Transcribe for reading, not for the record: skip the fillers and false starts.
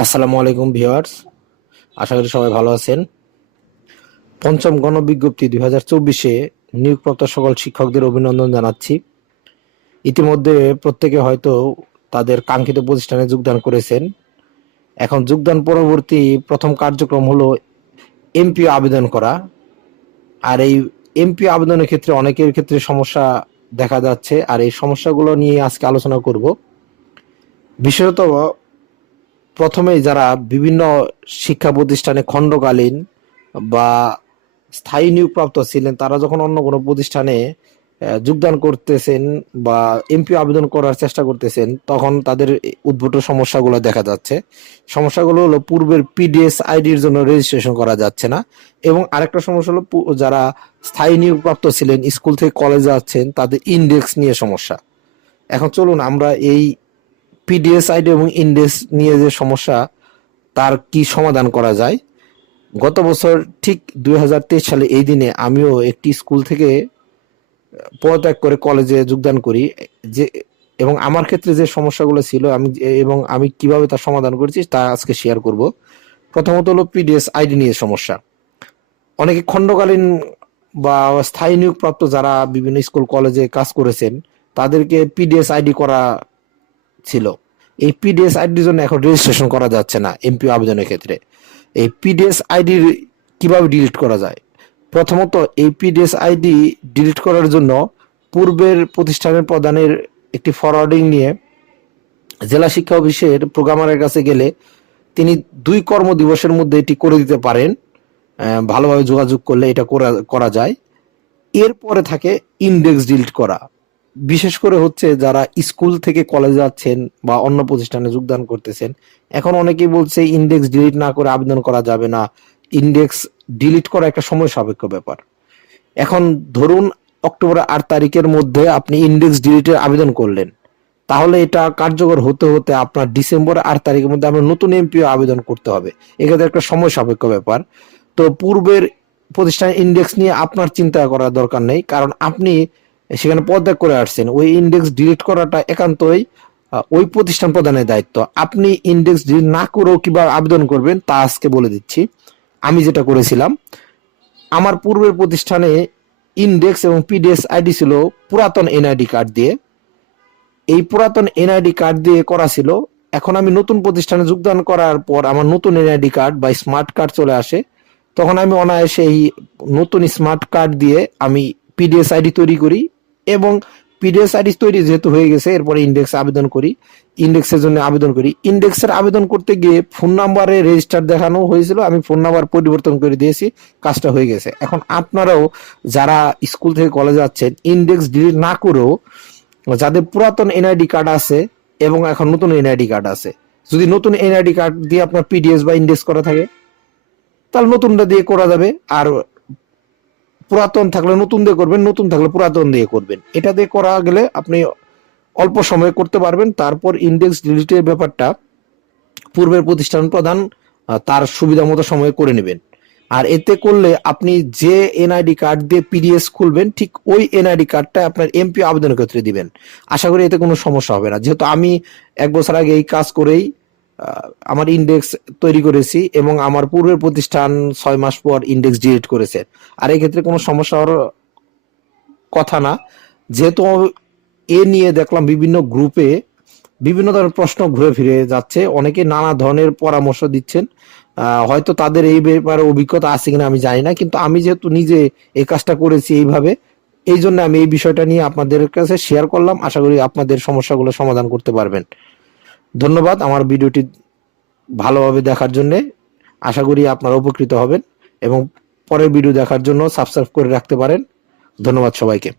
আসসালামু আলাইকুম ভিউয়ার্স, আশা করি সবাই ভালো আছেন। পঞ্চম গণবিজ্ঞপ্তি 2024-এ নিয়োগপ্রাপ্ত সকল শিক্ষকদের অভিনন্দন জানাচ্ছি। ইতিমধ্যে প্রত্যেকে হয়তো তাদের কাঙ্ক্ষিত প্রতিষ্ঠানে যোগদান করেছেন। এখন যোগদান পরবর্তী প্রথম কার্যক্রম হলো এমপিও আবেদন করা। আর এই এমপিও আবেদনের ক্ষেত্রে অনেকের ক্ষেত্রে সমস্যা দেখা যাচ্ছে, আর এই সমস্যাগুলো নিয়ে আজকে আলোচনা করব। বিশেষত প্রথমেই যারা বিভিন্ন শিক্ষা প্রতিষ্ঠানে খণ্ডকালীন বা স্থায়ী নিয়োগপ্রাপ্ত ছিলেন, তারা যখন অন্য কোনো প্রতিষ্ঠানে যোগদান করতেছেন বা এমপিও আবেদন করার চেষ্টা করতেছেন, তখন তাদের উদ্ভূত সমস্যাগুলো দেখা যাচ্ছে। সমস্যাগুলো হলো পূর্বের পিডিএস আইডির জন্য রেজিস্ট্রেশন করা যাচ্ছে না, এবং আরেকটা সমস্যা হলো যারা স্থায়ী নিয়োগপ্রাপ্ত ছিলেন, স্কুল থেকে কলেজে যাচ্ছেন, তাদের ইন্ডেক্স নিয়ে সমস্যা। এখন চলুন আমরা এই পিডিএস আইডি এবং ইন্ডেক্স নিয়ে যে সমস্যা, তার কি সমাধান করা যায়। গত বছর ঠিক 2023 সালে এই দিনে আমিও একটি স্কুল থেকে পদত্যাগ করে কলেজে যোগদান করি, যে এবং আমার ক্ষেত্রে যে সমস্যাগুলো ছিল আমি কিভাবে তার সমাধান করেছি তা আজকে শেয়ার করব। প্রথমত হলো পিডিএস আইডি নিয়ে সমস্যা। অনেকে খণ্ডকালীন বা স্থায়ী নিয়োগপ্রাপ্ত যারা বিভিন্ন স্কুল কলেজে কাজ করেছেন, তাদেরকে পিডিএস আইডি করা ছিল। এই পিডিএস আইডির জন্য এখন রেজিস্ট্রেশন করা যাচ্ছে না এমপিও আবেদনের ক্ষেত্রে। এই পিডিএস আইডি কিভাবে ডিলিট করা যায়? প্রথমত এই পিডিএস আইডি ডিলিট করার জন্য পূর্বের প্রতিষ্ঠানের প্রধানের একটি ফরওয়ার্ডিং নিয়ে জেলা শিক্ষা অফিসের প্রোগ্রামারের কাছে গেলে তিনি 2 কর্মদিবসের মধ্যে এটি করে দিতে পারেন। ভালোভাবে যোগাযোগ করলে এটা করা যায়। এরপরে থাকে ইন্ডেক্স ডিলিট করা। বিশেষ করে হচ্ছে যারা স্কুল থেকে কলেজে যাচ্ছেন বা অন্য প্রতিষ্ঠানে যোগদান করতেছেন, এখন অনেকেই বলছে ইন্ডেক্স ডিলিট না করে আবেদন করা যাবে না। ইন্ডেক্স ডিলিট করা একটা সময় সাপেক্ষ ব্যাপার। এখন ধরুন অক্টোবরের 8 তারিখের মধ্যে আপনি ইন্ডেক্স ডিলিটের আবেদন করলেন, তাহলে এটা কার্যকর হতে হতে আপনার ডিসেম্বরের 8 তারিখের মধ্যে আপনার নতুন এমপিও আবেদন করতে হবে। এক্ষেত্রে একটা সময় সাপেক্ষ ব্যাপার। তো পূর্বের প্রতিষ্ঠানের ইন্ডেক্স নিয়ে আপনার চিন্তা করার দরকার নেই, কারণ আপনি সেখানে পদত্যাগ করে আসছেন। ওই ইন্ডেক্স ডিলিট করাটা একান্তই ওই প্রতিষ্ঠান প্রদানের দায়িত্ব। আপনি ইন্ডেক্স ডিলিট না করেও কিভাবে আবেদন করবেন তা আজকে বলে দিচ্ছি। আমি যেটা করেছিলাম, আমার পূর্বের প্রতিষ্ঠানে ইন্ডেক্স এবং পিডিএস আইডি ছিল পুরাতন এনআইডি কার্ড দিয়ে। এই পুরাতন এনআইডি কার্ড দিয়ে করা ছিল। এখন আমি নতুন প্রতিষ্ঠানে যোগদান করার পর আমার নতুন এনআইডি কার্ড বা স্মার্ট কার্ড চলে আসে, তখন আমি অনায়াসে এই নতুন স্মার্ট কার্ড দিয়ে আমি পিডিএস আইডি তৈরি করি, এবং পিডিএস আইডি তৈরি যেহেতু হয়ে গেছে, এরপরে ইন্ডেক্স আবেদন করি। ইন্ডেক্সের জন্য আবেদন করি। ইন্ডেক্সের আবেদন করতে গিয়ে ফোন নাম্বারে রেজিস্টার দেখানো হয়েছিল, আমি ফোন নাম্বার পরিবর্তন করে দিয়েছি, কাজটা হয়ে গেছে। এখন আপনারাও যারা স্কুল থেকে কলেজে যাচ্ছেন, ইন্ডেক্স ডিলিট না করেও যাদের পুরাতন এনআইডি কার্ড আছে এবং এখন নতুন এনআইডি কার্ড আছে, যদি নতুন এনআইডি কার্ড দিয়ে আপনার পিডিএস বা ইন্ডেক্স করা থাকে, তাহলে নতুনটা দিয়ে করা যাবে। আর পুরাতন থাকলে নতুন দিয়ে করবেন, নতুন থাকলে পুরাতন দিয়ে করবেন। এটা দিয়ে করা গেলে আপনি অল্প সময়ে করতে পারবেন। তারপর ইন্ডেক্স ডিলিটের ব্যাপারটা পূর্বের প্রতিষ্ঠান প্রধান তার সুবিধা মতো সময়ে করে নেবেন। আর এতে করলে আপনি যে এনআইডি কার্ড দিয়ে পিডিএস খুলবেন, ঠিক ওই এনআইডি কার্ডটা আপনার এমপি আবেদনের ক্ষেত্রে দিবেন। আশা করি এতে কোনো সমস্যা হবে না, যেহেতু আমি 1 বছর আগে এই কাজ করেই আমার ইন্ডেক্স তৈরি করেছি, এবং আমার পূর্বের প্রতিষ্ঠান 6 মাস পর ইন্ডেক্স ডিলিট করেছে। আর এই ক্ষেত্রে কোনো সমস্যা হওয়ার কথা না, যেহেতু এ নিয়ে দেখলাম বিভিন্ন গ্রুপে বিভিন্ন ধরনের প্রশ্ন ঘুরে ফিরে যাচ্ছে, অনেকে নানা ধরনের পরামর্শ দিচ্ছেন। হয়তো তাদের এই ব্যাপারে অভিজ্ঞতা আছে কিনা আমি জানি না, কিন্তু আমি যেহেতু নিজে এই কাজটা করেছি এইভাবে, এই জন্য আমি এই বিষয়টা নিয়ে আপনাদের কাছে শেয়ার করলাম। আশা করি আপনাদের সমস্যাগুলো সমাধান করতে পারবেন। ধন্যবাদ আমার ভিডিওটি ভালোভাবে দেখার জন্য। আশা করি আপনারা উপকৃত হবেন, এবং পরের ভিডিও দেখার জন্য সাবস্ক্রাইব করে রাখতে পারেন। ধন্যবাদ সবাইকে।